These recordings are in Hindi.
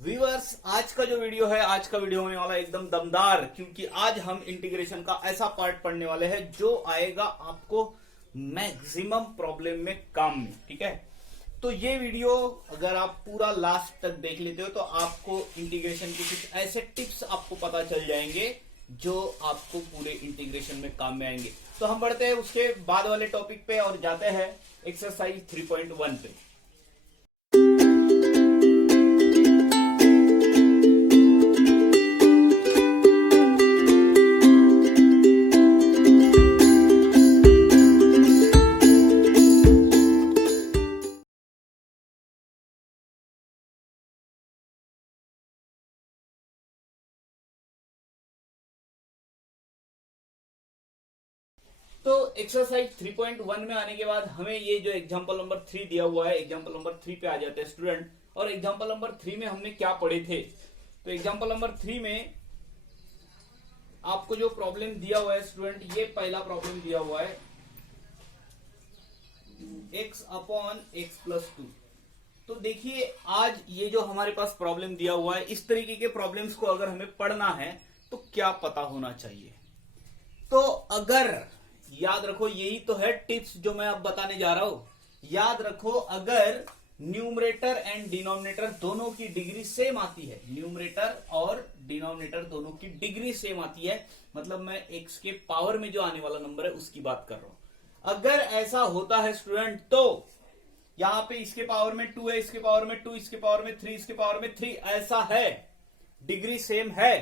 व्यूअर्स, आज का जो वीडियो है, आज का वीडियो होने वाला है एकदम दमदार, क्योंकि आज हम इंटीग्रेशन का ऐसा पार्ट पढ़ने वाले हैं जो आएगा आपको मैक्सिमम प्रॉब्लम में काम में। ठीक है, तो ये वीडियो अगर आप पूरा लास्ट तक देख लेते हो तो आपको इंटीग्रेशन के कुछ ऐसे टिप्स आपको पता चल जाएंगे जो आपको पूरे इंटीग्रेशन में काम में आएंगे। तो हम बढ़ते हैं उसके बाद वाले टॉपिक पे और जाते हैं एक्सरसाइज 3.1 पे। तो एक्सरसाइज 3.1 में आने के बाद हमें ये जो एग्जांपल नंबर 3 दिया हुआ है, एग्जांपल नंबर 3 पे आ जाते हैं स्टूडेंट। और एग्जांपल नंबर 3 में हमने क्या पढ़े थे? तो एग्जांपल नंबर 3 में आपको जो प्रॉब्लम दिया हुआ है स्टूडेंट, ये पहला प्रॉब्लम दिया हुआ है x अपॉन एक्स प्लस 2। तो देखिए, आज ये जो हमारे पास प्रॉब्लम दिया हुआ है, इस तरीके के प्रॉब्लम्स को अगर हमें पढ़ना है तो क्या पता होना चाहिए? तो अगर याद रखो, यही तो है टिप्स जो मैं अब बताने जा रहा हूं। याद रखो, अगर न्यूमरेटर एंड डिनोमिनेटर दोनों की डिग्री सेम आती है, न्यूमरेटर और डिनोमिनेटर दोनों की डिग्री सेम आती है, मतलब मैं एक्स के पावर में जो आने वाला नंबर है उसकी बात कर रहा हूं। अगर ऐसा होता है स्टूडेंट, तो यहां पे इसके पावर में 2 है, इसके पावर में 2, इसके पावर में 3, इसके पावर में 3, ऐसा है, डिग्री सेम है,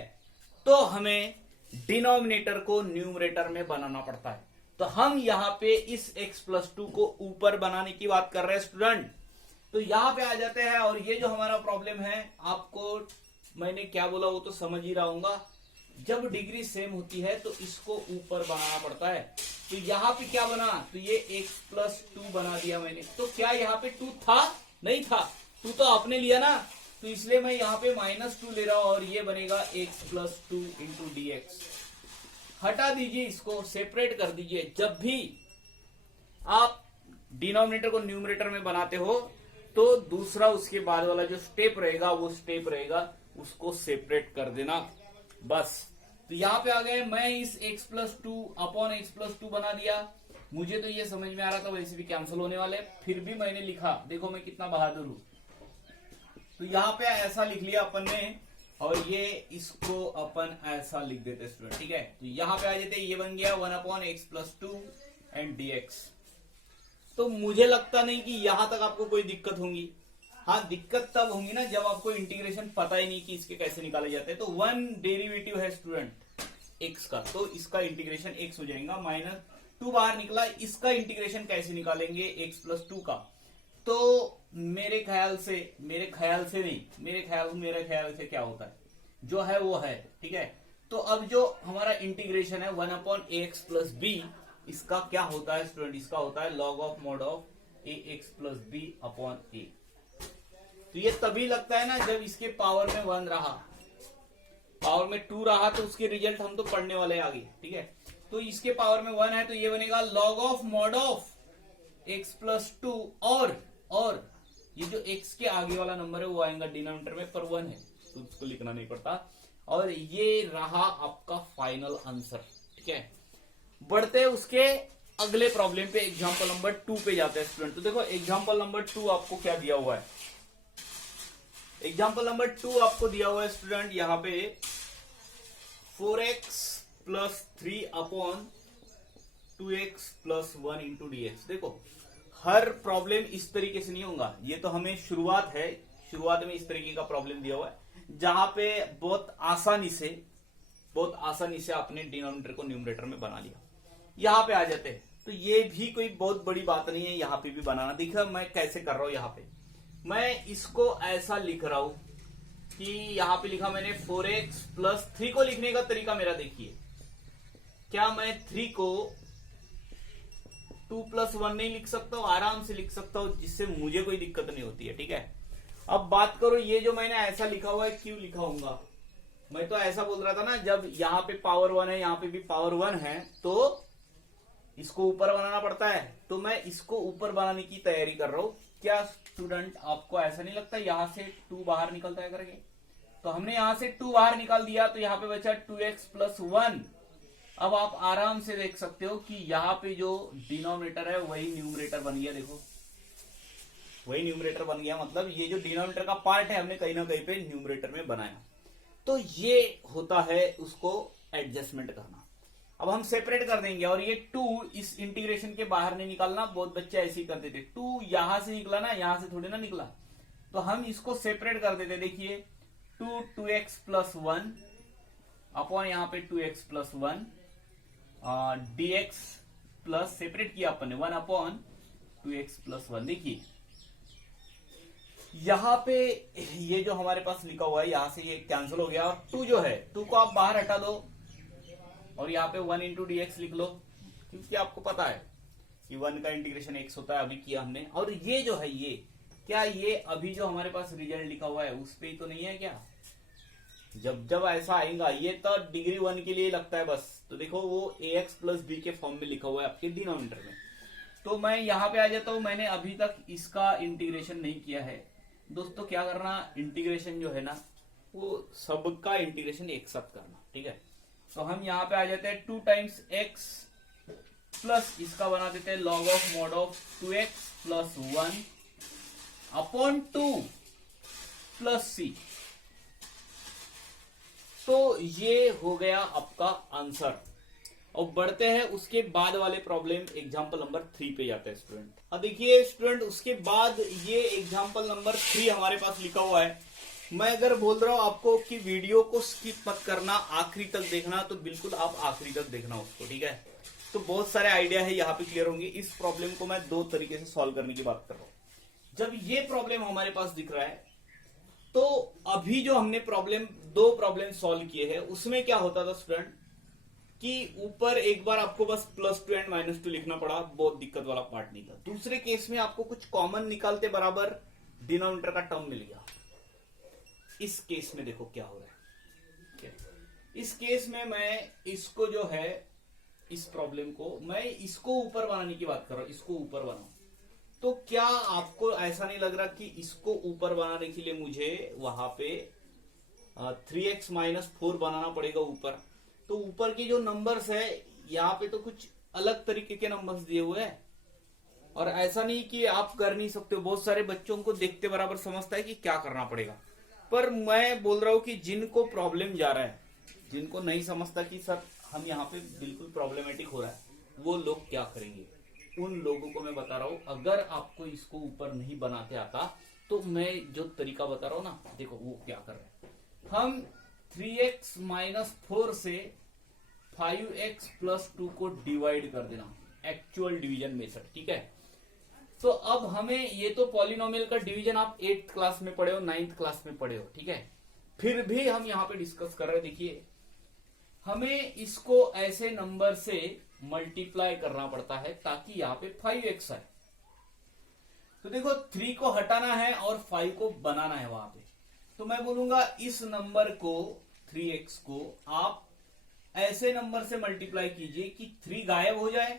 तो हमें डिनोमिनेटर को न्यूमरेटर में बनाना पड़ता है। तो हम यहां पे इस x प्लस 2 को ऊपर बनाने की बात कर रहे हैं स्टूडेंट। तो यहां पे आ जाते हैं, और ये जो हमारा प्रॉब्लम है, आपको मैंने क्या बोला वो तो समझ ही रहा हूंगा। जब डिग्री सेम होती है तो इसको ऊपर बनाना पड़ता है। तो यहां पे क्या बना? तो ये x प्लस 2 बना दिया मैंने। तो क्या यहां पे 2 था? नहीं था। 2 तो आपने लिया ना, तो इसलिए मैं यहां पे -2 ले रहा हूं, और ये बनेगा x plus 2 into D x. हटा दीजिए, इसको सेपरेट कर दीजिए। जब भी आप डिनोमिनेटर को न्यूमरेटर में बनाते हो तो दूसरा उसके बाद वाला जो स्टेप रहेगा, वो स्टेप रहेगा, उसको सेपरेट कर देना, बस। तो यहां पे आ गए, मैं इस x plus 2 upon x plus 2 बना दिया। मुझे तो ये समझ में आ रहा था वैसे भी कैंसिल होने वाले, फिर भी मैंने लिखा। देखो मैं कितना बहादुर हूं। तो यहां पे ऐसा लिख लिया अपन ने, और ये इसको अपन ऐसा लिख देते स्टूडेंट। ठीक है, तो यहां पे आ जाते, ये बन गया 1 upon x plus 2 and dx। तो मुझे लगता नहीं कि यहां तक आपको कोई दिक्कत होगी। हाँ, दिक्कत तब होगी ना जब आपको इंटीग्रेशन पता ही नहीं कि इसके कैसे निकाले जाते हैं। तो 1 डेरिवेटिव है स्टूडेंट x का, तो इसका इंटीग्रेशन x हो जाएगा। -2 बाहर निकला, इसका इंटीग्रेशन कैसे निकालेंगे x प्लस 2 का? तो मेरे ख्याल से क्या होता है, जो है वो है। ठीक है, तो अब जो हमारा इंटीग्रेशन है 1 upon a x plus b, इसका क्या होता है स्टूडेंट? इसका होता है log of mod of a x plus b upon a. तो ये तभी लगता है ना जब इसके पावर में 1 रहा, पावर में 2 रहा, तो उसके रिजल्ट हम तो पढ़ने वाले आगे। ठीक है, तो इसके पावर में 1 है, तो ये बनेगा log of mod of x plus 2, और ये जो x के आगे वाला नंबर है वो आएगा डिनोमिनेटर में, पर 1 है तो उसको लिखना नहीं पड़ता। और ये रहा आपका फाइनल आंसर। ठीक है, बढ़ते उसके अगले प्रॉब्लम पे, एग्जांपल नंबर 2 पे जाते हैं स्टूडेंट। तो देखो एग्जांपल नंबर 2 आपको क्या दिया हुआ है? एग्जांपल नंबर 2 आपको दिया हुआ है स्टूडेंट यहां पे 4x plus 3 upon 2x plus 1 into D x. देखो, हर प्रॉब्लम इस तरीके से नहीं होगा, ये तो हमें शुरुआत है, शुरुआत में इस तरीके का प्रॉब्लम दिया हुआ है जहां पे बहुत आसानी से आपने डिनोमिनेटर को न्यूमरेटर में बना लिया। यहां पे आ जाते हैं, तो ये भी कोई बहुत बड़ी बात नहीं है यहां पे भी बनाना। देखा मैं कैसे कर रहा हूं? यहां पे मैं इसको ऐसा लिख रहा हूं कि यहां पे लिखा मैंने 4x प्लस 3 को लिखने का तरीका मेरा देखिए। क्या मैं 3 को 2 प्लस 1 नहीं लिख सकता हूं? आराम से लिख सकता हूं, जिससे मुझे कोई दिक्कत नहीं होती है। ठीक है, अब बात करो, ये जो मैंने ऐसा लिखा हुआ है क्यों लिखा होगा? मैं तो ऐसा बोल रहा था ना, जब यहां पे पावर 1 है, यहां पे भी पावर 1 है, तो इसको ऊपर बनाना पड़ता है। तो मैं इसको ऊपर बनाने की तैयारी कर रहा हूं। क्या स्टूडेंट आपको ऐसा नहीं लगता यहां से 2 बाहर निकलता है करके? तो हमने यहां से 2 बाहर निकाल दिया तो यहाँ पे बचा 2x प्लस 1। अब आप आराम से देख सकते हो कि यहाँ पे जो डिनोमिनेटर है वही न्यूमरेटर बन गया। देखो वही न्यूमरेटर बन गया, मतलब ये जो डिनोमिनेटर का पार्ट है हमने कहीं ना कहीं पे न्यूमरेटर में बनाया। तो ये होता है उसको एडजस्टमेंट करना। अब हम सेपरेट कर देंगे और ये 2 इस इंटीग्रेशन के बाहर नहीं निकालना। बहुत बच्चे ऐसे ही कर देते, 2 यहां से निकला ना, यहां से थोड़ी ना निकला। तो हम इसको सेपरेट कर देते। देखिए 2x प्लस 1 अपॉन यहाँ पे 2x plus 1 dx plus separate किया अपन ने 1 अपॉन 2x प्लस 1। देखिए यहां पे ये जो हमारे पास लिखा हुआ है यहां से ये कैंसिल हो गया और 2 जो है 2 को आप बाहर हटा दो और यहाँ पे 1 इंटू डी एक्स लिख लो, क्योंकि आपको पता है कि 1 का इंटीग्रेशन x होता है, अभी किया हमने। और ये जो है ये क्या, ये अभी जो हमारे पास रिजल्ट लिखा हुआ है उस पे ही तो नहीं है क्या? जब जब ऐसा आएगा ये तो डिग्री 1 के लिए लगता है बस। तो देखो वो ax प्लस बी के फॉर्म में लिखा हुआ है आपके डिनोमिनेटर में। तो मैं यहाँ पे आ जाता हूं, मैंने अभी तक इसका इंटीग्रेशन नहीं किया है। दोस्तों क्या करना, इंटीग्रेशन जो है ना वो सबका इंटीग्रेशन एक साथ करना, ठीक है। तो हम यहाँ पे आ जाते हैं 2 टाइम्स x प्लस इसका बना देते हैं log of mod of 2x plus 1 upon 2 plus c। तो ये हो गया आपका आंसर। और बढ़ते हैं उसके बाद वाले प्रॉब्लम, एग्जांपल नंबर 3 पे जाते हैं स्टूडेंट। अब देखिए स्टूडेंट उसके बाद ये एग्जांपल नंबर 3 हमारे पास लिखा हुआ है। मैं अगर बोल रहा हूं आपको कि वीडियो को स्किप मत करना, आखिरी तक देखना, तो बिल्कुल आप आखिरी तक देखना उसको, ठीक है। तो बहुत सारे आइडिया है यहाँ पे क्लियर होंगे। इस प्रॉब्लम को मैं 2 तरीके से सॉल्व करने की बात कर रहा हूं। जब ये प्रॉब्लम हमारे पास दिख रहा है तो अभी जो हमने 2 प्रॉब्लम सॉल्व किए हैं उसमें क्या होता था स्टूडेंट कि ऊपर एक बार आपको बस +2 एंड -2 लिखना पड़ा, बहुत दिक्कत वाला पार्ट नहीं था। दूसरे केस में आपको कुछ कॉमन निकालते बराबर डिनोमिनेटर का टर्म मिल गया। इस केस में देखो क्या हो रहा है। इस केस में मैं इसको जो है इस प्रॉब्लम को मैं इसको ऊपर बनाने की बात कर रहा हूं, इसको ऊपर बनाओ। तो क्या आपको ऐसा नहीं लग रहा कि इसको ऊपर बनाने के लिए मुझे वहां पे 3x - 4 बनाना पड़ेगा ऊपर? तो ऊपर के जो नंबर्स है यहाँ पे तो कुछ अलग तरीके के नंबर्स दिए हुए हैं। और ऐसा नहीं कि आप कर नहीं सकते हो, बहुत सारे बच्चों को देखते बराबर समझता है कि क्या करना पड़ेगा। पर मैं बोल रहा हूं कि जिनको प्रॉब्लम जा रहा है, जिनको नहीं समझता कि सर हम यहाँ पे बिल्कुल प्रॉब्लमेटिक हो रहा है, वो लोग क्या करेंगे, उन लोगों को मैं बता रहा हूं। अगर आपको इसको ऊपर नहीं बनाते आता तो मैं जो तरीका बता रहा हूं ना, देखो वो क्या कर रहे हैं। हम 3x - 4 से 5x + 2 को डिवाइड कर देना, एक्चुअल डिवीजन मेथड, ठीक है। तो अब हमें ये तो पॉलिनोमियल का डिवीजन आप 8th क्लास में पढ़े हो, 9th क्लास में पढ़े हो, ठीक है। फिर भी हम यहाँ पे डिस्कस कर रहे हैं। देखिए हमें इसको ऐसे नंबर से मल्टीप्लाई करना पड़ता है ताकि यहाँ पे 5x आए। तो देखो 3 को हटाना है और 5 को बनाना है वहां पे। तो मैं बोलूंगा इस नंबर को 3x को आप ऐसे नंबर से मल्टीप्लाई कीजिए कि 3 गायब हो जाए,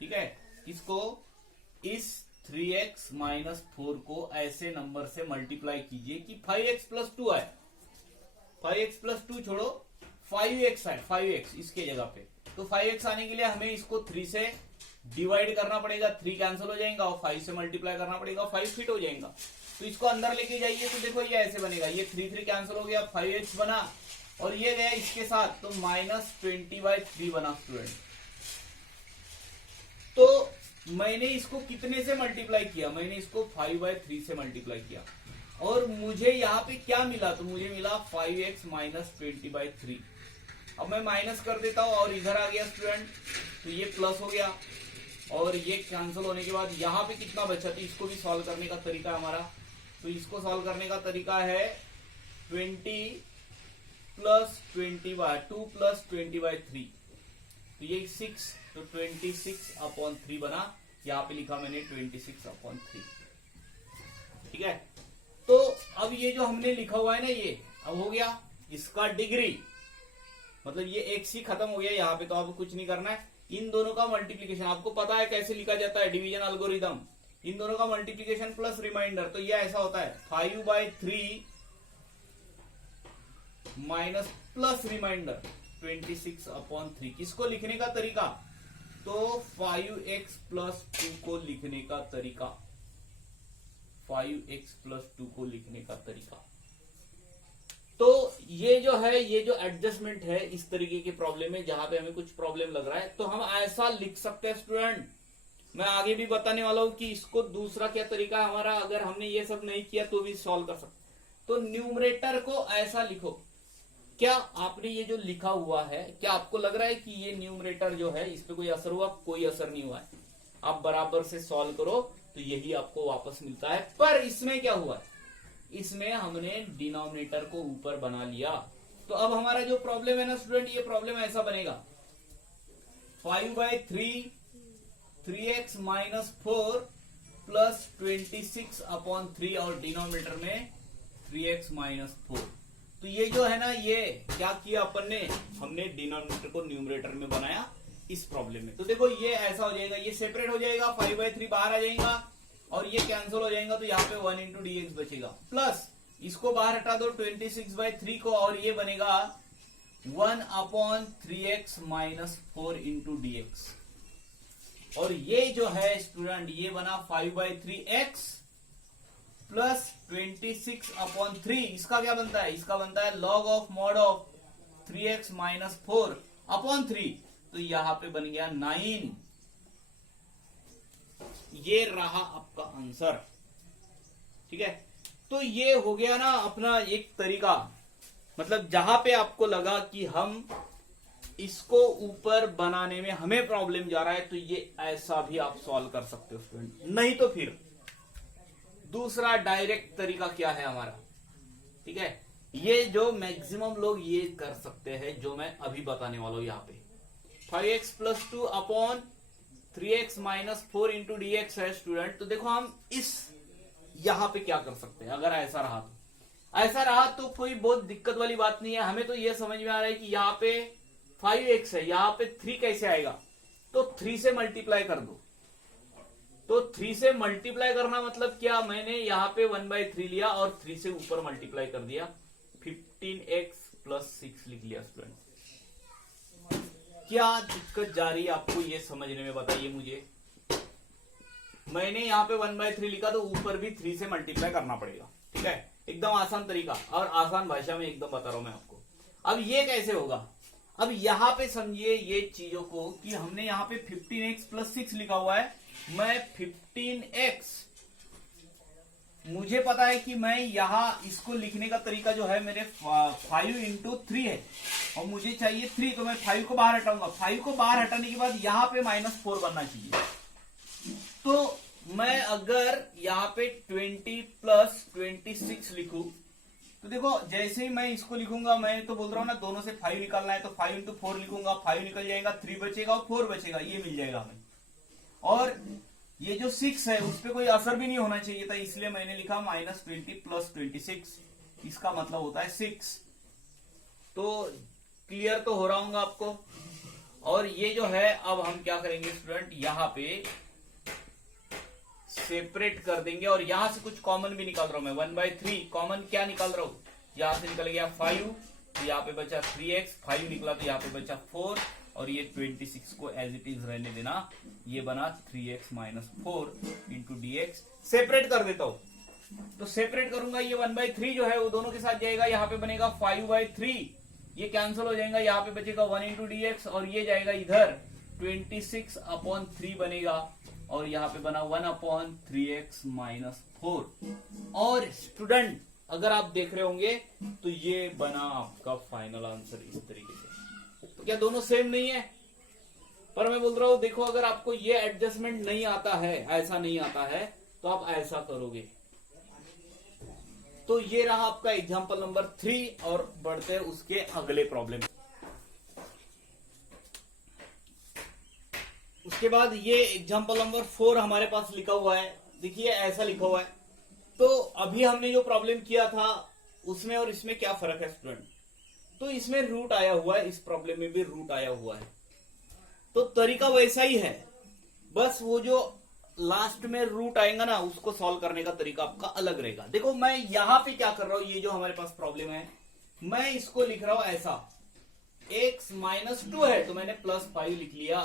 ठीक है। इसको इस 3x - 4 को ऐसे नंबर से मल्टीप्लाई कीजिए कि 5x + 2 आए। 5x + 2 छोड़ो, 5x आए, 5x इसके जगह पे। तो 5x आने के लिए हमें इसको 3 से डिवाइड करना पड़ेगा, 3 कैंसिल हो जाएगा और 5 से मल्टीप्लाई करना पड़ेगा, 5 फिट हो जाएगा। तो इसको अंदर लेके जाइए तो देखो ये ऐसे बनेगा, ये 3 कैंसिल हो गया, 5x बना और ये गया इसके साथ, तो -20/3 बना स्टूडेंट। तो मैंने इसको कितने से मल्टीप्लाई किया, मैंने इसको 5/3 से मल्टीप्लाई किया और मुझे यहाँ पे क्या मिला, तो मुझे मिला 5x - 20/3। अब मैं माइनस कर देता हूं और इधर आ गया स्टूडेंट, तो ये प्लस हो गया और ये कैंसिल होने के बाद यहाँ पे कितना बचा, तो इसको भी सॉल्व करने का तरीका हमारा, तो इसको सॉल्व करने का तरीका है 20 + 20/2 + 20/3। तो ये 6, तो 26/3 बना, यहाँ पे लिखा मैंने 26/3, ठीक है। तो अब ये जो हमने लिखा हुआ है ना, ये अब हो गया इसका डिग्री, मतलब ये x ही खत्म हो गया यहाँ पे। तो आपको कुछ नहीं करना है, इन दोनों का मल्टीप्लीकेशन आपको पता है कैसे लिखा जाता है, डिवीजन एल्गोरिदम। इन दोनों का मल्टीप्लीकेशन प्लस रिमाइंडर, तो ये ऐसा होता है 5/3 माइनस प्लस रिमाइंडर 26/3। किसको लिखने का तरीका? तो 5x प्लस 2 को लिखने का तरीका, 5x प्लस 2 को लिखने का तरीका। तो ये जो है, ये जो एडजस्टमेंट है इस तरीके की प्रॉब्लम में जहां पे हमें कुछ प्रॉब्लम लग रहा है तो हम ऐसा लिख सकते हैं स्टूडेंट। मैं आगे भी बताने वाला हूं कि इसको दूसरा क्या तरीका है हमारा, अगर हमने ये सब नहीं किया तो भी सॉल्व कर सकते। तो न्यूमरेटर को ऐसा लिखो। क्या आपने ये जो लिखा हुआ है, क्या आपको लग रहा है कि ये न्यूमरेटर जो है इस पे कोई असर हुआ? कोई असर नहीं हुआ है। आप बराबर से सॉल्व करो तो यही आपको वापस मिलता है। पर इसमें क्या हुआ है, इसमें हमने डिनोमिनेटर को ऊपर बना लिया। तो अब हमारा जो प्रॉब्लम है ना स्टूडेंट, ये प्रॉब्लम ऐसा बनेगा 5/3 3x माइनस 4 प्लस 26/3 और डिनोमिनेटर में 3x माइनस 4। तो ये जो है ना, ये क्या किया अपन ने, हमने डिनोमिनेटर को न्यूमरेटर में बनाया इस प्रॉब्लम में। तो देखो ये ऐसा हो जाएगा, ये सेपरेट हो जाएगा, 5/3 बाहर आ जाएगा और ये कैंसिल हो जाएगा, तो यहाँ पे 1 इंटू dx बचेगा। प्लस इसको बाहर हटा दो 26/3 को, और ये बनेगा 1/3x माइनस 4 इंटू dx। और ये जो है स्टूडेंट, ये बना 5/3x प्लस 26/3। इसका क्या बनता है? इसका बनता है log of mod of 3x minus 4/3। तो यहां पे बन गया 9। ये रहा आपका आंसर, ठीक है। तो ये हो गया ना अपना एक तरीका, मतलब जहां पे आपको लगा कि हम इसको ऊपर बनाने में हमें प्रॉब्लम जा रहा है तो ये ऐसा भी आप सॉल्व कर सकते हो स्टूडेंट। नहीं तो फिर दूसरा डायरेक्ट तरीका क्या है हमारा, ठीक है। ये जो मैक्सिमम लोग ये कर सकते हैं जो मैं अभी बताने वाला हूं, यहाँ पे 5x plus 2 upon 3x minus 4 into dx है स्टूडेंट। तो देखो हम इस यहां पे क्या कर सकते हैं, अगर ऐसा रहा तो कोई बहुत दिक्कत वाली बात नहीं है। हमें तो ये समझ में आ रहा है कि यहाँ पे 5x है, यहाँ पे 3 कैसे आएगा, तो 3 से मल्टीप्लाई कर दो। तो 3 से मल्टीप्लाई करना मतलब क्या, मैंने यहाँ पे 1/3 लिया और 3 से ऊपर मल्टीप्लाई कर दिया, 15x प्लस 6 लिख लिया स्टूडेंट। क्या दिक्कत जा रही है आपको ये समझने में, बताइए मुझे। मैंने यहाँ पे 1/3 लिखा तो ऊपर भी 3 से मल्टीप्लाई करना पड़ेगा, ठीक है। एकदम आसान तरीका और आसान भाषा में एकदम बता रहा हूं मैं आपको। अब ये कैसे होगा, अब यहाँ पे समझिए ये चीजों को कि हमने यहाँ पे 15x प्लस 6 लिखा हुआ है। मैं 15x, मुझे पता है कि मैं यहां इसको लिखने का तरीका जो है मेरे 5 इंटू 3 है और मुझे चाहिए 3, तो मैं 5 को बाहर हटाऊंगा। 5 को बाहर हटाने के बाद यहाँ पे -4 बनना चाहिए। तो मैं अगर यहाँ पे 20 प्लस 26 लिखूं तो देखो जैसे ही मैं इसको लिखूंगा, मैं तो बोल रहा हूं ना दोनों से 5 निकालना है, तो 5 इंटू 4 लिखूंगा, 5 निकल जाएगा, 3 बचेगा और 4 बचेगा, ये मिल जाएगा हमें। और ये जो 6 है उस पर कोई असर भी नहीं होना चाहिए था, इसलिए मैंने लिखा -20 प्लस 26। इसका मतलब होता है 6। तो क्लियर तो हो रहा होगा आपको। और ये जो है अब हम क्या करेंगे स्टूडेंट, यहाँ पे सेपरेट कर देंगे और यहां से कुछ कॉमन भी निकाल रहा हूं मैं। 1/3 कॉमन क्या निकाल रहा हूं, यहां से निकल गया 5, तो यहाँ पे बचा 3x, 5 निकला तो यहाँ पे बचा 4 और ये 26 को एज इट इज रहने देना, ये बना 3x minus 4 into dx। Separate कर देता हूं, तो सेपरेट करूंगा, ये 1/3 जो है वो दोनों के साथ जाएगा, यहाँ पे बनेगा 5/3, ये कैंसिल हो जाएगा, यहाँ पे बचेगा 1 इंटू dx और ये जाएगा इधर 26/3 बनेगा और यहाँ पे बना 1/3x माइनस 4। और स्टूडेंट अगर आप देख रहे होंगे तो ये बना आपका फाइनल आंसर इस तरीके से। तो क्या दोनों सेम नहीं है? पर मैं बोल रहा हूं देखो, अगर आपको ये एडजस्टमेंट नहीं आता है, ऐसा नहीं आता है, तो आप ऐसा करोगे। तो ये रहा आपका एग्जाम्पल नंबर 3 और बढ़ते हैं उसके अगले प्रॉब्लम। उसके बाद ये एग्जाम्पल नंबर 4 हमारे पास लिखा हुआ है। देखिए ऐसा लिखा हुआ है। तो अभी हमने जो प्रॉब्लम किया था उसमें और इसमें क्या फर्क है स्टूडेंट, तो इसमें रूट आया हुआ है, इस प्रॉब्लम में भी रूट आया हुआ है। तो तरीका वैसा ही है, बस वो जो लास्ट में रूट आएगा ना, उसको सॉल्व करने का तरीका आपका अलग रहेगा। देखो मैं यहां पे क्या कर रहा हूं, ये जो हमारे पास प्रॉब्लम है, मैं इसको लिख रहा हूं ऐसा, x -2 है तो मैंने +5 लिख लिया।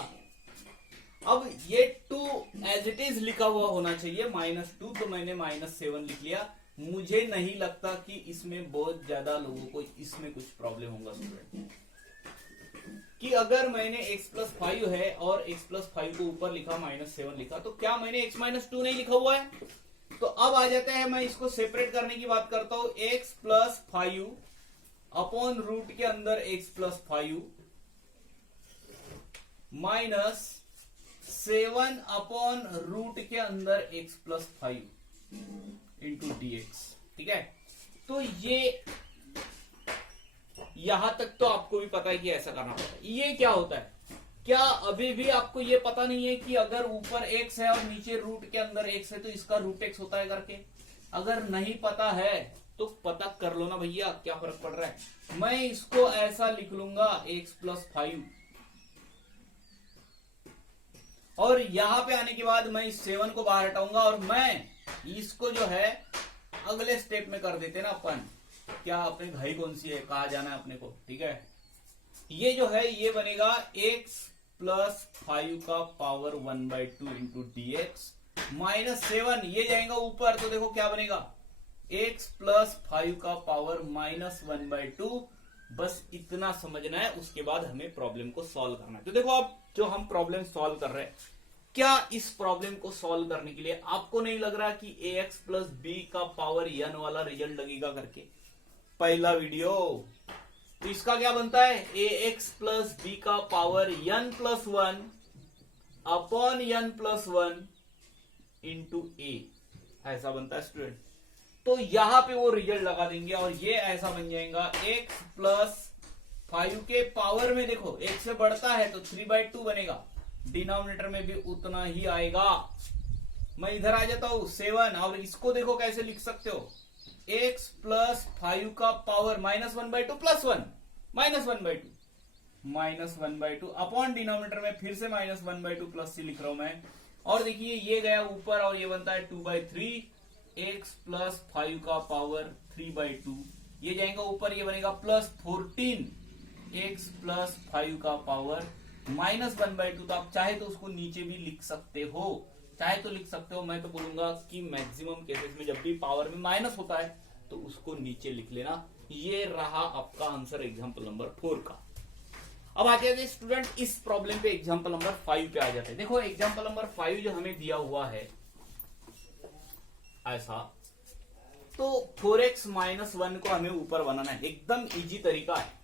अब ये 2 एज इट इज लिखा हुआ होना चाहिए, -2, तो मैंने -7 लिख लिया। मुझे नहीं लगता कि इसमें बहुत ज्यादा लोगों को इसमें कुछ प्रॉब्लम होगा स्टूडेंट, कि अगर मैंने x+5 है और x+5 को ऊपर लिखा -7 लिखा, तो क्या मैंने x -2 नहीं लिखा हुआ है? तो अब आ जाता है, मैं इसको सेपरेट करने की बात करता हूं, x+5 अपॉन रूट के अंदर x+5 -7 अपॉन रूट के अंदर x+5 इंटू dx। ठीक है, तो ये यहां तक तो आपको भी पता है कि ऐसा करना पड़ता है। ये क्या होता है, क्या अभी भी आपको ये पता नहीं है कि अगर ऊपर x है और नीचे रूट के अंदर x है तो इसका रूट x होता है करके? अगर नहीं पता है तो पता कर लो ना भैया, क्या फर्क पड़ रहा है। मैं इसको ऐसा लिख लूंगा x+5, और यहां पे आने के बाद मैं इस 7 को बाहर हटाऊंगा और मैं इसको जो है अगले स्टेप में कर देते ना अपन, क्या अपने घाई कौन सी है, कहा जाना है अपने को। ठीक है, ये जो है ये बनेगा x+5 का पावर 1/2 इंटू dx -7, ये जाएगा ऊपर, तो देखो क्या बनेगा, x+5 का पावर -1/2। बस इतना समझना है, उसके बाद हमें प्रॉब्लम को सॉल्व करना है। तो देखो अब जो हम प्रॉब्लम सॉल्व कर रहे हैं, क्या इस प्रॉब्लम को सॉल्व करने के लिए आपको नहीं लग रहा कि ax + b का पावर n वाला रिजल्ट लगेगा करके? पहला वीडियो, तो इसका क्या बनता है, ax + b का power n+1 upon n+1 into a, ऐसा बनता है स्टूडेंट। तो यहां पे वो रिजल्ट लगा देंगे और ये ऐसा बन जाएगा, x+5 के पावर में देखो एक से बढ़ता है तो 3/2 बनेगा, डिनोमिनेटर में भी उतना ही आएगा। मैं इधर आ जाता हूं 7, और इसको देखो कैसे लिख सकते हो, x+5 का पावर -1/2 +1 -1/2 अपॉन डिनोमिनेटर में फिर से -1/2 प्लस से लिख रहा हूं मैं। और देखिए ये गया ऊपर और ये बनता है 2/3, x+5 का पावर 3/2, ये जाएगा ऊपर, ये बनेगा +14 x+5 का पावर -1/2। तो आप चाहे तो उसको नीचे भी लिख सकते हो, चाहे तो लिख सकते हो। मैं तो बोलूंगा कि मैक्सिमम केसेस में जब भी पावर में माइनस होता है तो उसको नीचे लिख लेना। ये रहा आपका आंसर एग्जाम्पल नंबर 4 का। अब आ जाते हैं स्टूडेंट इस प्रॉब्लम पे, एग्जाम्पल नंबर 5 पे आ जाते हैं। देखो एग्जाम्पल नंबर 5 जो हमें दिया हुआ है ऐसा, तो 4x - 1 को हमें ऊपर बनाना है, एकदम इजी तरीका है।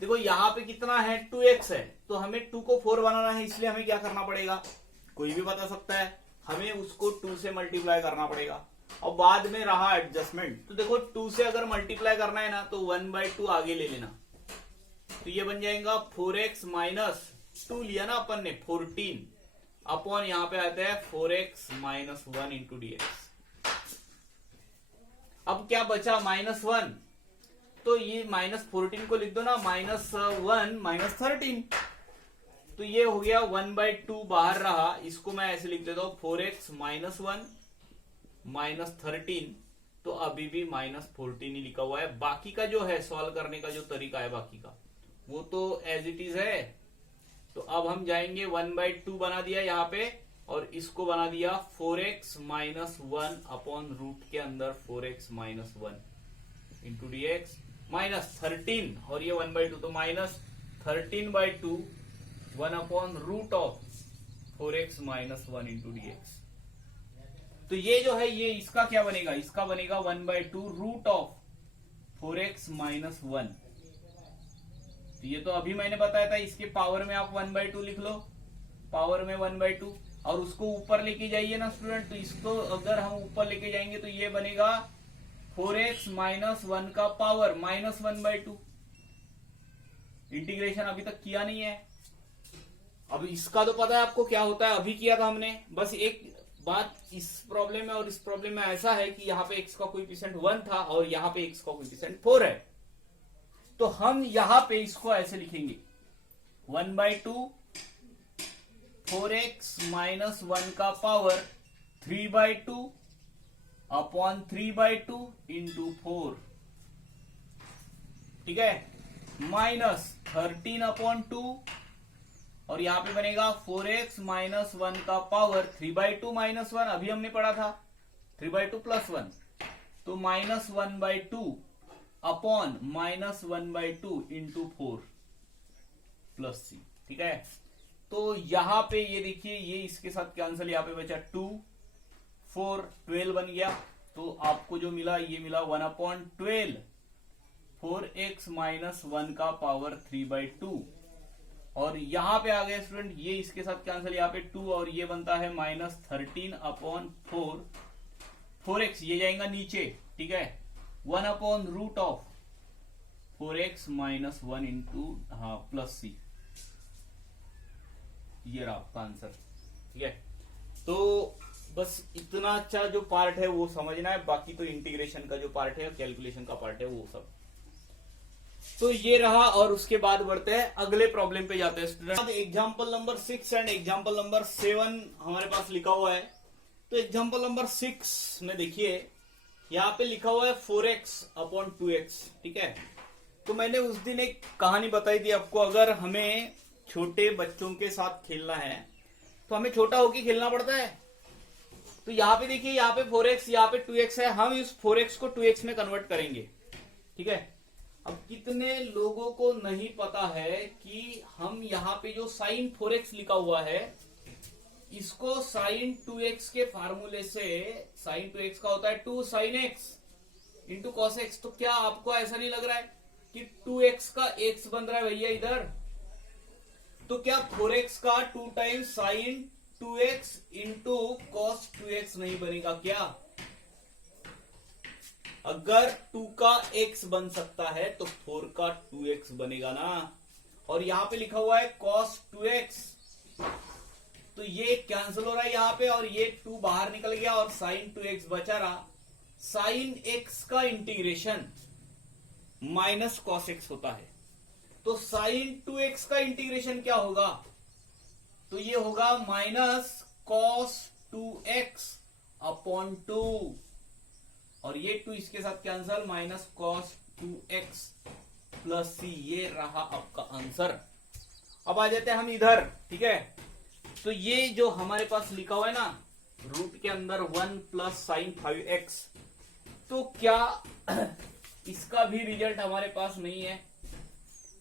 देखो यहां पे कितना है, 2x है, तो हमें 2 को 4 बनाना है, इसलिए हमें क्या करना पड़ेगा, कोई भी बता सकता है, हमें उसको 2 से मल्टीप्लाई करना पड़ेगा। और बाद में रहा एडजस्टमेंट, तो देखो 2 से अगर मल्टीप्लाई करना है ना तो 1/2 आगे ले लेना, तो ये बन जाएगा 4x - 2 लिया ना अपन ने 14 अपॉन यहां पे आता है 4x - 1 इंटू dx। अब क्या बचा, -1, तो ये -14 को लिख दो ना, -1 - 13, तो ये हो गया 1/2 बाहर रहा, इसको मैं ऐसे लिख देता हूं 4x - 1 - 13, तो अभी भी -14 ही लिखा हुआ है। बाकी का जो है सॉल्व करने का जो तरीका है बाकी का, वो तो एज इट इज है। तो अब हम जाएंगे 1/2 बना दिया यहाँ पे, और इसको बना दिया 4x - 1 अपॉन रूट के अंदर 4x - 1 इंटू dx -13, और ये 1/2 तो -13/2 1 upon root of 4x - 1 into dx। तो ये जो है ये इसका क्या बनेगा, इसका बनेगा 1/2 रूट ऑफ 4x - 1। तो ये तो अभी मैंने बताया था, इसके पावर में आप 1/2 लिख लो, पावर में 1/2, और उसको ऊपर लेके जाइए ना स्टूडेंट, तो इसको अगर हम ऊपर लेके जाएंगे तो ये बनेगा 4x - 1 का पावर -1/2। इंटीग्रेशन अभी तक किया नहीं है, अब इसका तो पता है आपको क्या होता है, अभी किया था हमने। बस एक बात इस प्रॉब्लम में और इस प्रॉब्लम में ऐसा है कि यहाँ पे x का कोएफिशिएंट 1 था और यहाँ पे x का कोएफिशिएंट 4 है, तो हम यहां पे इसको ऐसे लिखेंगे 1/2 4x माइनस 1 का पावर 3/2 अपॉन 3/2 इंटू 4, ठीक है, माइनस 13/2 और यहां पे बनेगा 4x माइनस 1 का पावर 3/2 माइनस 1, अभी हमने पढ़ा था 3/2 प्लस 1, तो minus 1/2 upon minus 1/2 into 4 plus c, ठीक है। तो यहां पे ये देखिए, ये इसके साथ कैंसिल, यहां पे बचा 2, 4, 12 बन गया। तो आपको जो मिला ये मिला 1/12 4x माइनस 1 का पावर 3/2 और यहां पे आ गया स्टूडेंट, ये इसके साथ कैंसिल, यहां पे 2 और ये बनता है माइनस 13/4, 4x ये जाएगा नीचे, ठीक है, 1/रूट of 4x minus 1 into plus c, ये रहा आपका आंसर, ठीक है। तो बस इतना अच्छा जो पार्ट है वो समझना है, बाकी तो इंटीग्रेशन का जो पार्ट है, कैलकुलेशन का पार्ट है, वो सब तो ये रहा। और उसके बाद बढ़ते हैं अगले प्रॉब्लम पे जाते हैं student. Example number 6 and example number 7 हमारे पास लिखा हुआ है। तो एग्जाम्पल नंबर 6 में देखिए, यहाँ पे लिखा हुआ है 4x अपॉन 2x, ठीक है। तो मैंने उस दिन एक कहानी बताई थी आपको, अगर हमें छोटे बच्चों के साथ खेलना है तो हमें छोटा होके खेलना पड़ता है। तो यहाँ पे देखिए, यहाँ पे 4x, यहाँ पे 2x है, हम इस 4x को 2x में कन्वर्ट करेंगे, ठीक है। अब कितने लोगों को नहीं पता है कि हम यहाँ पे जो साइन 4x लिखा हुआ है, इसको साइन 2x के फार्मूले से, साइन 2x का होता है 2 sin x into cos x। तो क्या आपको ऐसा नहीं लग रहा है कि 2x का x बन रहा है भैया इधर? तो क्या 4x का 2 times sign 2x into cos 2x नहीं बनेगा क्या? अगर 2 का x बन सकता है तो 4 का 2x बनेगा ना। और यहां पे लिखा हुआ है cos 2x, तो ये कैंसिल हो रहा है यहाँ पे और ये 2 बाहर निकल गया और sin 2x बचा रहा। sin x का इंटीग्रेशन माइनस cos x होता है, तो sin 2x का इंटीग्रेशन क्या होगा? तो ये होगा माइनस cos 2x अपॉन 2 और ये 2 इसके साथ cancel, minus cos 2x plus c, ये रहा आपका आंसर। अब आ जाते हैं हम इधर, ठीक है। तो ये जो हमारे पास लिखा हुआ है ना, रूट के अंदर 1 प्लस साइन 5x, तो क्या इसका भी रिजल्ट हमारे पास नहीं है?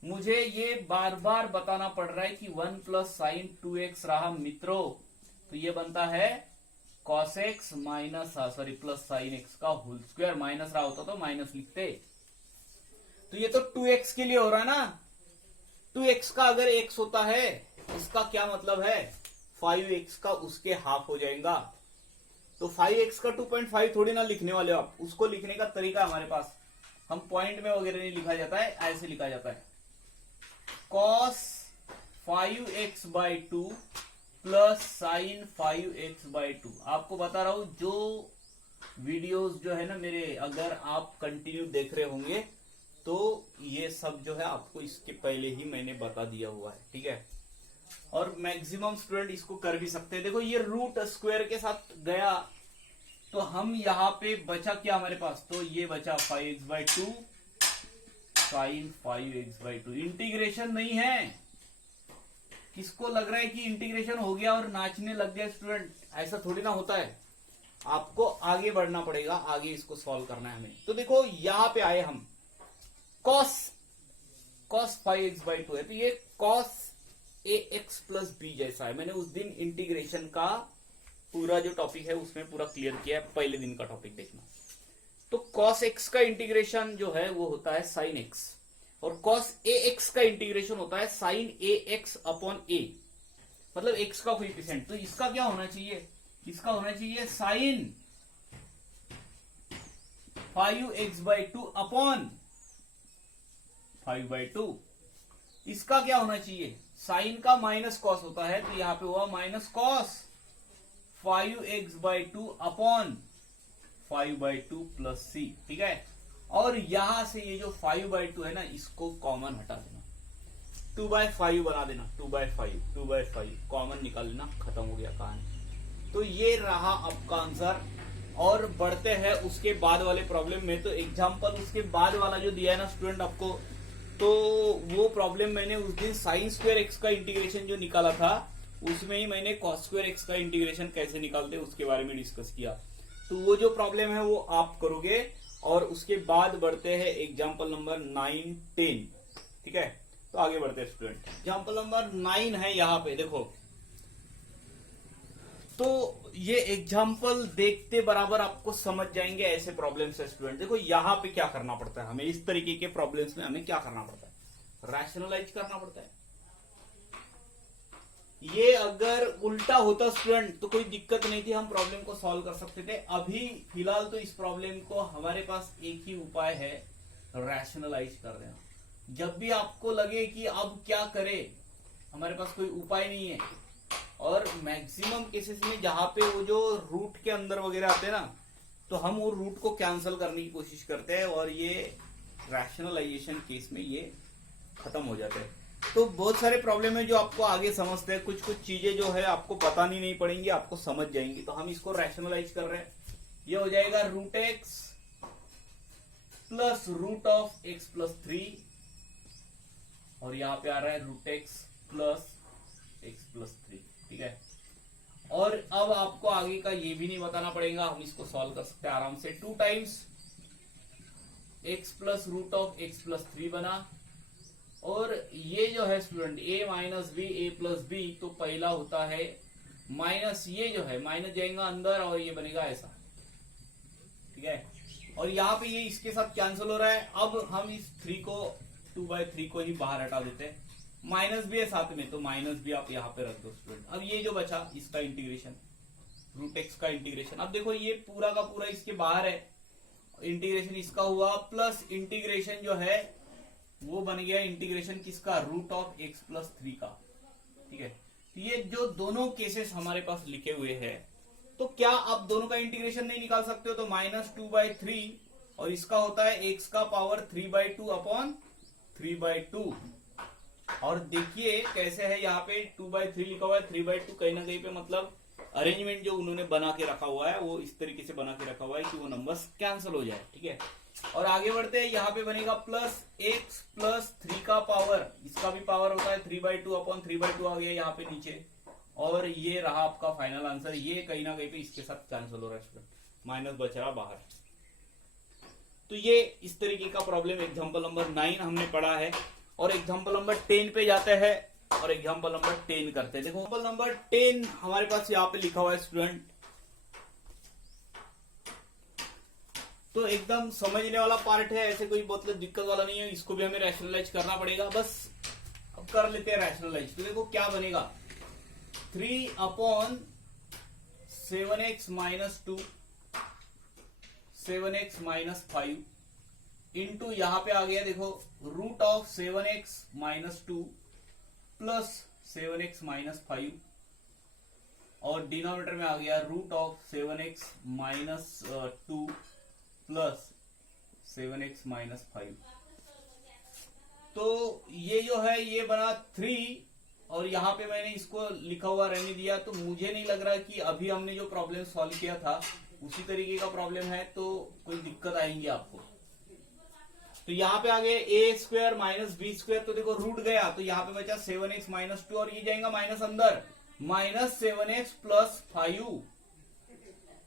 मुझे ये बार बार बताना पड़ रहा है कि 1 प्लस साइन 2x रहा मित्रों, तो ये बनता है cos x minus plus sign x का होल स्क्वायर। माइनस रहा होता तो माइनस लिखते। तो ये तो 2x के लिए हो रहा है ना, 2x का अगर x होता है, इसका क्या मतलब है 5x का उसके हाफ हो जाएगा। तो 5x का 2.5 थोड़ी ना लिखने वाले हो आप, उसको लिखने का तरीका हमारे पास, हम पॉइंट में वगैरह नहीं लिखा जाता है, ऐसे लिखा जाता है cos 5x/2 plus sign 5x/2। आपको बता रहा हूं, जो वीडियोस जो है ना मेरे, अगर आप कंटिन्यू देख रहे होंगे तो ये सब जो है आपको इसके पहले ही मैंने बता दिया हुआ है, ठीक है। और मैक्सिमम स्टूडेंट इसको कर भी सकते हैं। देखो ये रूट स्क्वायर के साथ गया, तो हम यहाँ पे बचा क्या हमारे पास, तो ये बचा 5x/2 साइन 5x/2। इंटीग्रेशन नहीं है। किसको लग रहा है कि इंटीग्रेशन हो गया और नाचने लग गया स्टूडेंट? ऐसा थोड़ी ना होता है, आपको आगे बढ़ना पड़ेगा, आगे इसको सॉल्व करना है हमें। तो देखो यहां पे आए हम, cos 5x/2 है, तो ये cos ax प्लस b जैसा है। मैंने उस दिन इंटीग्रेशन का पूरा जो टॉपिक है उसमें पूरा क्लियर किया है, पहले दिन का टॉपिक देखना। तो cos x का इंटीग्रेशन जो है वो होता है sin x, और cos ax का इंटीग्रेशन होता है sin ax अपॉन a, मतलब x का कोएफिशिएंट। तो इसका क्या होना चाहिए, इसका होना चाहिए sin 5x/2 अपॉन 5/2। इसका क्या होना चाहिए, साइन का माइनस कॉस होता है, तो यहां पे हुआ minus cos 5x/2 upon 5/2 plus c, ठीक है। और यहां से ये जो 5/2 है ना, इसको कॉमन हटा देना। 2/5 बना देना, 2/5 कॉमन निकाल लेना, खत्म हो गया कहानी। तो ये रहा आपका आंसर। और बढ़ते हैं उसके बाद वाले प्रॉब्लम में। तो एग्जाम्पल उसके बाद वाला जो दिया है ना स्टूडेंट आपको, तो वो प्रॉब्लम मैंने उस दिन साइन स्क्वायर एक्स का इंटीग्रेशन जो निकाला था, उसमें ही मैंने कॉस स्क्वायर एक्स का इंटीग्रेशन कैसे निकालते उसके बारे में डिस्कस किया। तो वो जो प्रॉब्लम है वो आप करोगे। और उसके बाद बढ़ते हैं एग्जाम्पल नंबर 9, 10। ठीक है, तो आगे बढ़ते हैं स्टूडेंट। एग्जाम्पल नंबर 9 है यहाँ पे देखो। तो ये एग्जाम्पल देखते बराबर आपको समझ जाएंगे ऐसे प्रॉब्लम्स है स्टूडेंट। देखो यहाँ पे क्या करना पड़ता है हमें, इस तरीके के प्रॉब्लम्स में हमें क्या करना पड़ता है, रैशनलाइज करना पड़ता है। ये अगर उल्टा होता स्टूडेंट तो कोई दिक्कत नहीं थी, हम प्रॉब्लम को सॉल्व कर सकते थे। अभी फिलहाल तो इस प्रॉब्लम को हमारे पास एक ही उपाय है, रैशनलाइज कर देना। जब भी आपको लगे कि अब क्या करें, हमारे पास कोई उपाय नहीं है, और मैक्सिमम केसेस में जहां पे वो जो रूट के अंदर वगैरह आते हैं ना, तो हम वो रूट को कैंसिल करने की कोशिश करते हैं, और ये रैशनलाइजेशन केस में ये खत्म हो जाता है। तो बहुत सारे प्रॉब्लम है जो आपको आगे समझते हैं, कुछ कुछ चीजें जो है आपको बतानी नहीं पड़ेंगी, आपको समझ जाएंगी। तो हम इसको रैशनलाइज कर रहे हैं। ये हो जाएगा root x plus root of x plus 3, और यहाँ पे आ रहा है root x plus x plus 3। ठीक है, और अब आपको आगे का ये भी नहीं बताना पड़ेगा, हम इसको सॉल्व कर सकते हैं आराम से। 2 times x plus root of x plus 3 बना, और ये जो है student a minus b a plus b, तो पहला होता है माइनस, ये जो है माइनस जाएगा अंदर और ये बनेगा ऐसा। ठीक है, और यहाँ पे ये इसके साथ कैंसिल हो रहा है। अब हम इस 3 को 2/3 को ही बाहर हटा देते हैं, माइनस भी है साथ में, तो माइनस भी आप यहाँ पे रख दो स्टूडेंट। अब ये जो बचा इसका इंटीग्रेशन, रूट एक्स का इंटीग्रेशन। अब देखो ये पूरा का पूरा इसके बाहर है, इंटीग्रेशन इसका हुआ, प्लस इंटीग्रेशन जो है वो बन गया इंटीग्रेशन किसका, रूट ऑफ एक्स प्लस 3 का। ठीक है, तो ये जो दोनों केसेस हमारे पास लिखे हुए हैं, तो क्या आप दोनों का इंटीग्रेशन नहीं निकाल सकते हो? तो -2/3, और इसका होता है एक्स का पावर 3/2 अपॉन 3/2। और देखिए कैसे है, यहाँ पे 2/3 लिखा हुआ है, 3/2 कहीं ना कहीं पे मतलब अरेंजमेंट जो उन्होंने बना के रखा हुआ है वो इस तरीके से बना के रखा हुआ है कि वो नंबर्स कैंसिल हो जाए। ठीक है, और आगे बढ़ते हैं। यहाँ पे बनेगा प्लस एक्स प्लस 3 का पावर, इसका भी पावर होता है 3/2 अपॉन 3/2 आ गया यहाँ पे नीचे, और ये रहा आपका फाइनल आंसर। ये कहीं ना कहीं पे इसके साथ कैंसिल हो रहा है, माइनस बच रहा बाहर। तो ये इस तरीके का प्रॉब्लम एग्जाम्पल नंबर 9 हमने पढ़ा है। और एग्जाम्पल नंबर 10 पे जाते हैं और एग्जाम्पल नंबर 10 करते हैं। देखो एग्जाम्पल नंबर 10 हमारे पास यहाँ पे लिखा हुआ है स्टूडेंट, तो एकदम समझने वाला पार्ट है, ऐसे कोई बहुत दिक्कत वाला नहीं है। इसको भी हमें रैशनलाइज करना पड़ेगा, बस अब कर लेते हैं रैशनलाइज। तो देखो क्या बनेगा, 3/7x minus 2 7x minus 5 into यहाँ पे आ गया देखो root of 7x minus 2 plus 7x minus 5, और डिनोमिनेटर में आ गया root of 7x minus 2 plus 7x minus 5। तो ये जो है ये बना 3, और यहाँ पे मैंने इसको लिखा हुआ रहने दिया। तो मुझे नहीं लग रहा कि अभी हमने जो प्रॉब्लम सॉल्व किया था उसी तरीके का प्रॉब्लम है, तो कोई दिक्कत आएंगी आपको। तो यहाँ पे आ गए ए स्क्वायर माइनस बी स्क्वायर, तो देखो रूट गया, तो यहाँ पे बचा 7x माइनस 2, और ये जाएगा माइनस अंदर, माइनस 7x प्लस 5।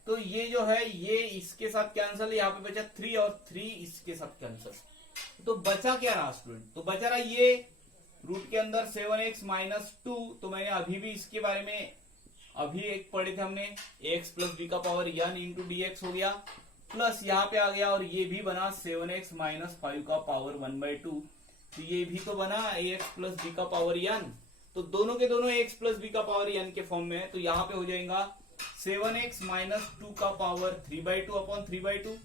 तो ये जो है ये इसके साथ कैंसिल, यहाँ पे बचा 3 और 3 इसके साथ कैंसिल। तो बचा क्या रहा स्टूडेंट, तो बचा रहा ये रूट के अंदर 7x माइनस 2। तो मैंने अभी भी इसके बारे में अभी एक पढ़े थे हमने, ax प्लस बी का पावर n इंटू dx हो गया, प्लस यहाँ पे आ गया, और ये भी बना 7x माइनस 5 का पावर 1/2। तो ये भी तो बना ax प्लस बी का पावर n, तो दोनों के दोनों ax प्लस बी का पावर n के फॉर्म में है। तो यहाँ पे हो जाएगा 7x माइनस 2 का पावर 3/2 अपॉन 3/2।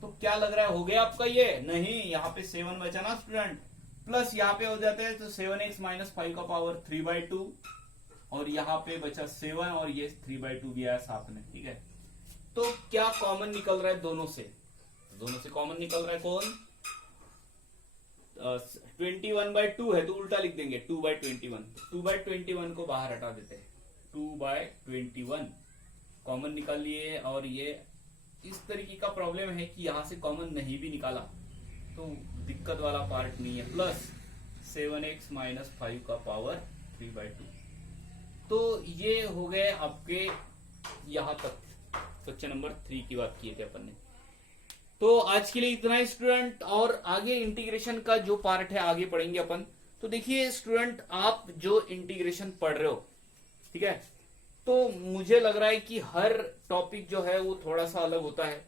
तो क्या लग रहा है, हो गया आपका ये? नहीं, यहाँ पे 7 बचा ना स्टूडेंट, प्लस यहाँ पे हो जाते हैं तो 7x माइनस 5 का पावर 3/2, और यहाँ पे बचा 7, और ये 3/2 भी आया साथ में। ठीक है, तो क्या कॉमन निकल रहा है दोनों से? दोनों से कॉमन निकल रहा है कौन? 21/2 है तो उल्टा लिख देंगे 2/21। 2/21 को बाहर हटा देते हैं, 2/21 कॉमन निकाल लिए। और ये इस तरीके का प्रॉब्लम है कि यहां से कॉमन नहीं भी निकाला तो दिक्कत वाला पार्ट नहीं है। प्लस 7x माइनस 5 का पावर 3/2। तो ये हो गए आपके यहां तक क्वेश्चन नंबर 3 की बात किए थे अपन ने। तो आज के लिए इतना ही स्टूडेंट, और आगे इंटीग्रेशन का जो पार्ट है आगे पढ़ेंगे अपन। तो देखिए स्टूडेंट, आप जो इंटीग्रेशन पढ़ रहे हो, ठीक है, तो मुझे लग रहा है कि हर टॉपिक जो है वो थोड़ा सा अलग होता है।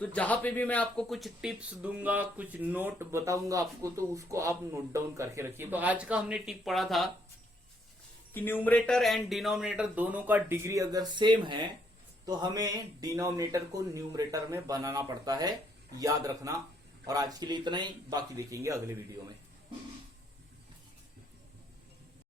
तो जहां पे भी मैं आपको कुछ टिप्स दूंगा, कुछ नोट बताऊंगा आपको, तो उसको आप नोट डाउन करके रखिए। तो आज का हमने टिप पढ़ा था कि न्यूमरेटर एंड डिनोमिनेटर दोनों का डिग्री अगर सेम है तो हमें डिनोमिनेटर को न्यूमरेटर में बनाना पड़ता है, याद रखना। और आज के लिए इतना ही, बाकी देखेंगे अगले वीडियो में।